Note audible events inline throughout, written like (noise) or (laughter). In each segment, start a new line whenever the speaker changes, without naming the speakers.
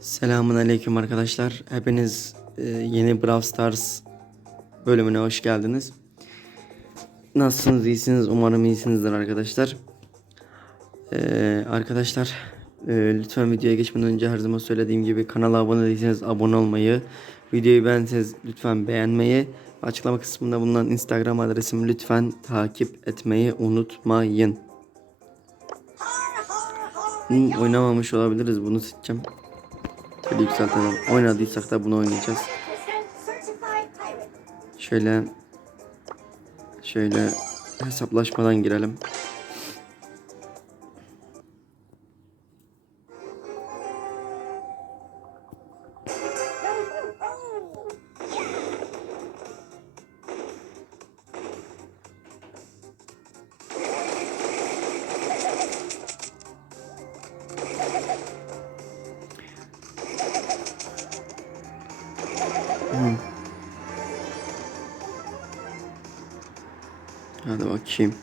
Selamun aleyküm arkadaşlar. Hepiniz e, yeni Brawl Stars bölümüne hoş geldiniz. Nasılsınız? iyisiniz? Umarım iyisinizdir arkadaşlar. E, arkadaşlar e, lütfen videoya geçmeden önce her zaman söylediğim gibi kanala abone değilseniz abone olmayı, videoyu beğenseniz lütfen beğenmeyi, açıklama kısmında bulunan Instagram adresimi lütfen takip etmeyi unutmayın. Hmm, oynamamış olabiliriz bunu seçeceğim. Şöyle yükseltelim. Oynadıysak da bunu oynayacağız. Şöyle şöyle hesaplaşmadan girelim. Hadi bakayım.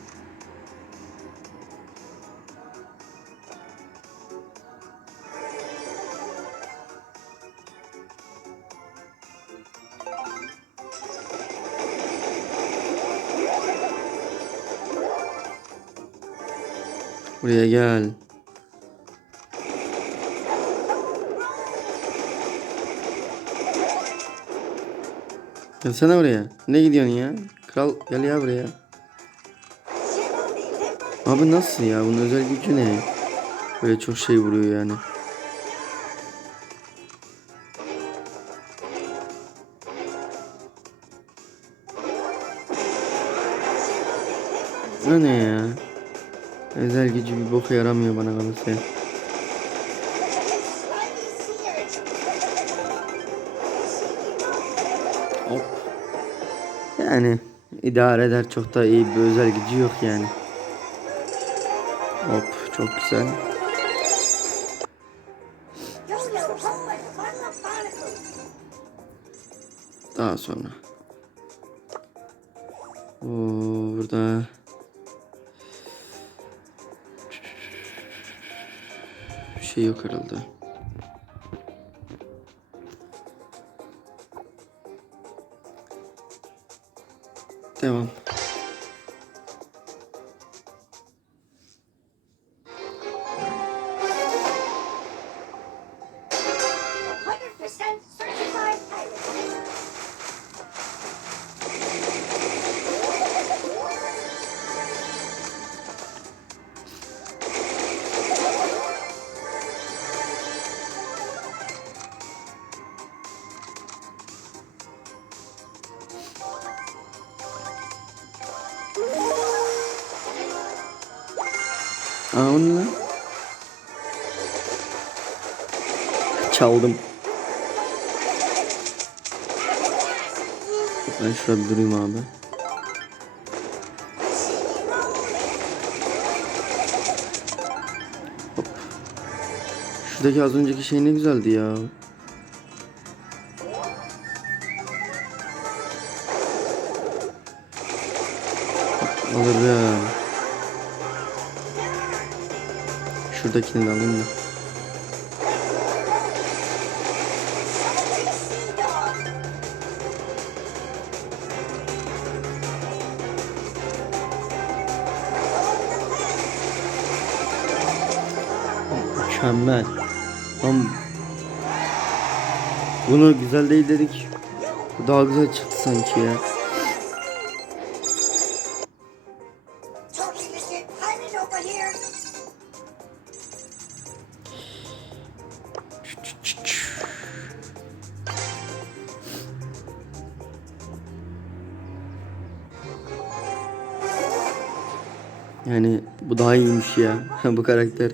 Buraya gel. Gelsene buraya. Ne gidiyorsun ya? Kral gel ya buraya. Abi nasıl ya? Bunun özel gücü ne? Böyle çok şey vuruyor yani. O ne ya? Özel gücü bir boka yaramıyor bana kalırsa. ya. Hop. Yani idare eder çok da iyi bir özel gücü yok yani. Hop çok güzel. Daha sonra. Oo, burada bir şey yok herhalde. Devam. Aa? Çaldım. Ben şurada durayım abi. Hop. Şuradaki az önceki şey ne güzeldi ya. Alırım. Şuradakini de alayım da. Mükemmel. Lan bunu güzel değil dedik. Daha güzel çıktı sanki ya. Ya bu karakter.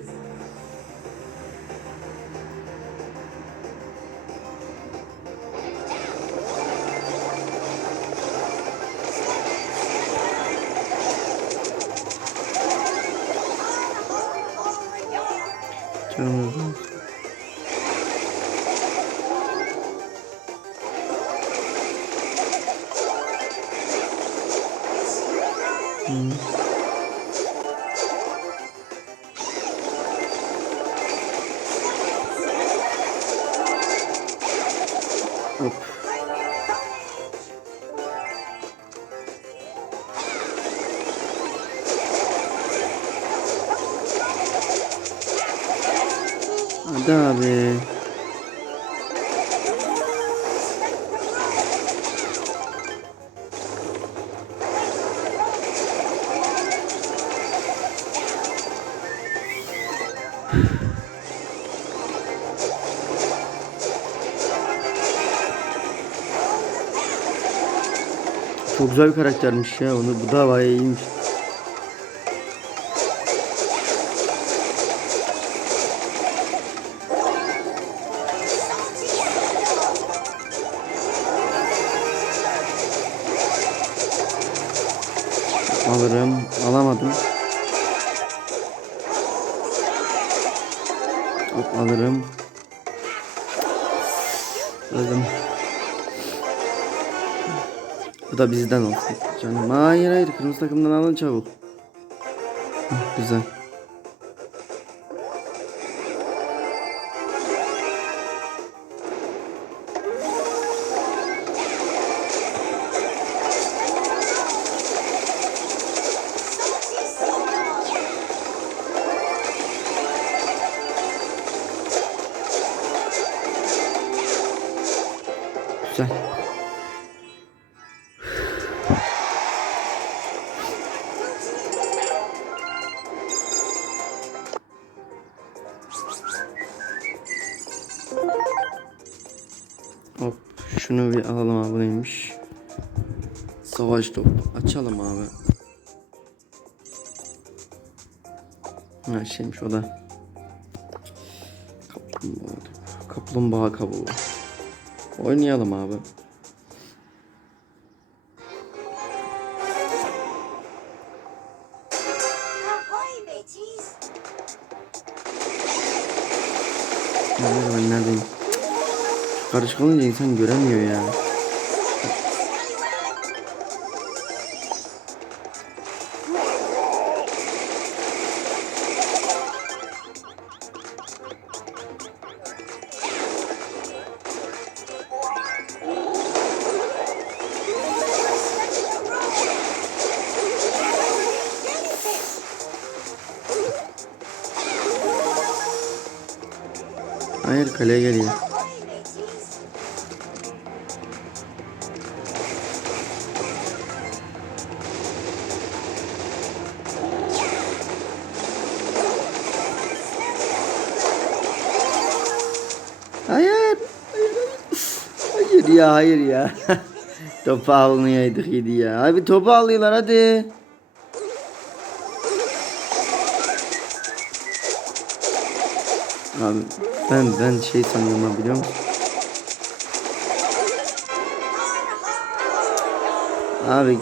Çok güzel bir karaktermiş ya. Onu bu da bayağı iyiymiş. Alırım. Da bizden olsun. Canım hayır hayır kırmızı takımdan alın çabuk. Güzel. Güzel. Şunu bir alalım abi neymiş? Savaş topu. Açalım abi. Ha şeymiş o da. Kaplumbağa. Kaplumbağa kabuğu. Oynayalım abi. Nerede neredeyim? Karışık olunca insan göremiyor ya. Hayır kaleye geliyor. Ya hayır ya. (laughs) topu almayaydık yedi ya. Abi topu alıyorlar hadi. Abi ben ben şey sanıyorum abi biliyor musun? Abi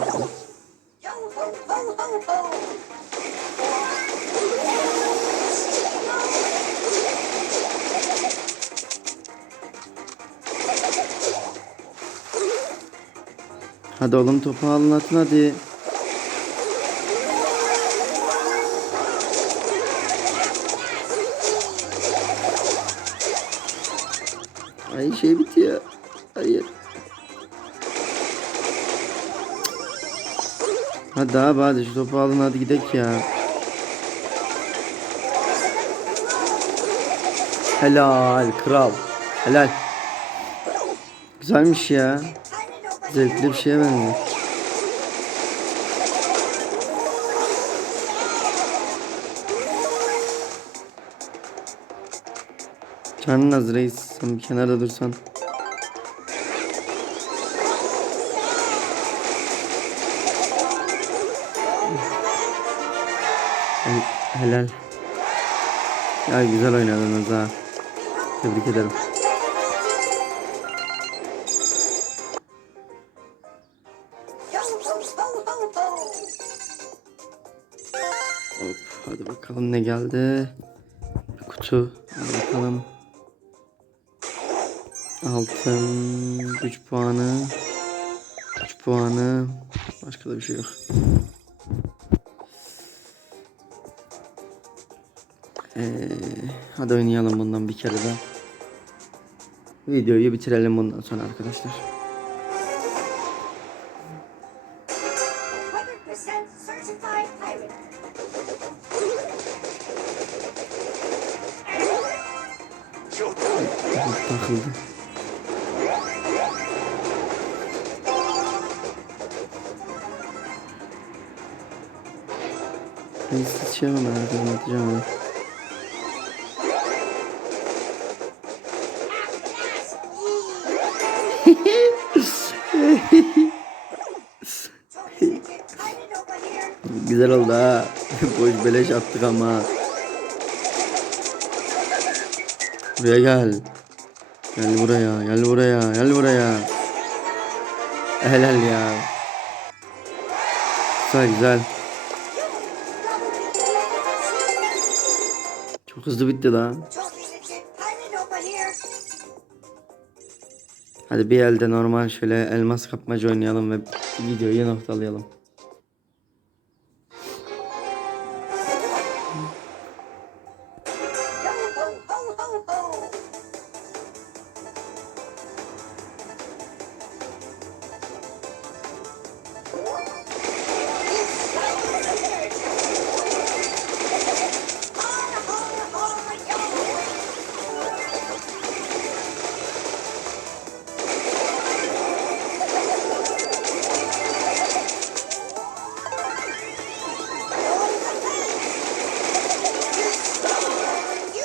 hadi oğlum topu alın atın hadi. Ay şey bitiyor. Hayır. Hadi abi hadi şu topu alın hadi gidelim ya. Helal kral. Helal. Güzelmiş ya. Zevkli bir şeye benziyor. Canın az reis. Sen bir kenarda dursan. Hel- Helal. Ya güzel oynadınız ha. Tebrik ederim. Bakalım ne geldi. Bir kutu. Hadi bakalım. Altın. Güç puanı. Güç puanı. Başka da bir şey yok. Ee, hadi oynayalım bundan bir kere daha. Videoyu bitirelim bundan sonra arkadaşlar. Ben şey ben atacağım onu.
Hiding over here.
Güzel oldu ha. Boş beleş attık ama. Buraya gel. Gel buraya, gel buraya, gel buraya. Helal ya. Güzel güzel. Hızlı bitti lan. Hadi bir elde normal şöyle elmas kapmaca oynayalım ve videoyu noktalayalım.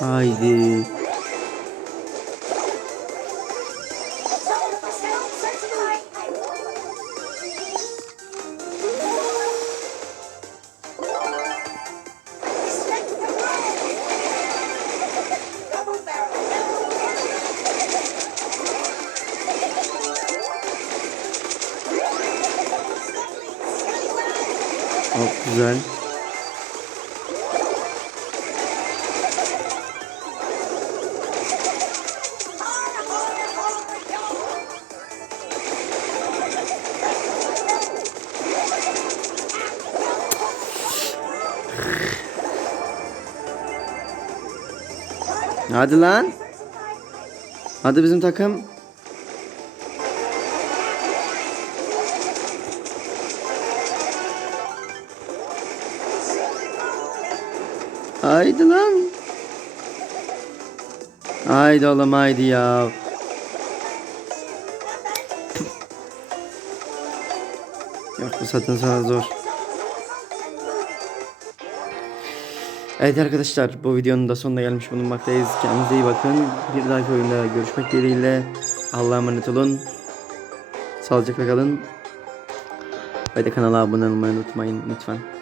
Haydi. Güzel. Hadi lan. Hadi bizim takım. Haydi lan. Haydi oğlum haydi ya. Yok bu zaten sana zor. Evet arkadaşlar bu videonun da sonuna gelmiş bulunmaktayız. Kendinize iyi bakın. Bir dahaki oyunda görüşmek dileğiyle. Allah'a emanet olun. Sağlıcakla kalın. Ve de kanala abone olmayı unutmayın lütfen.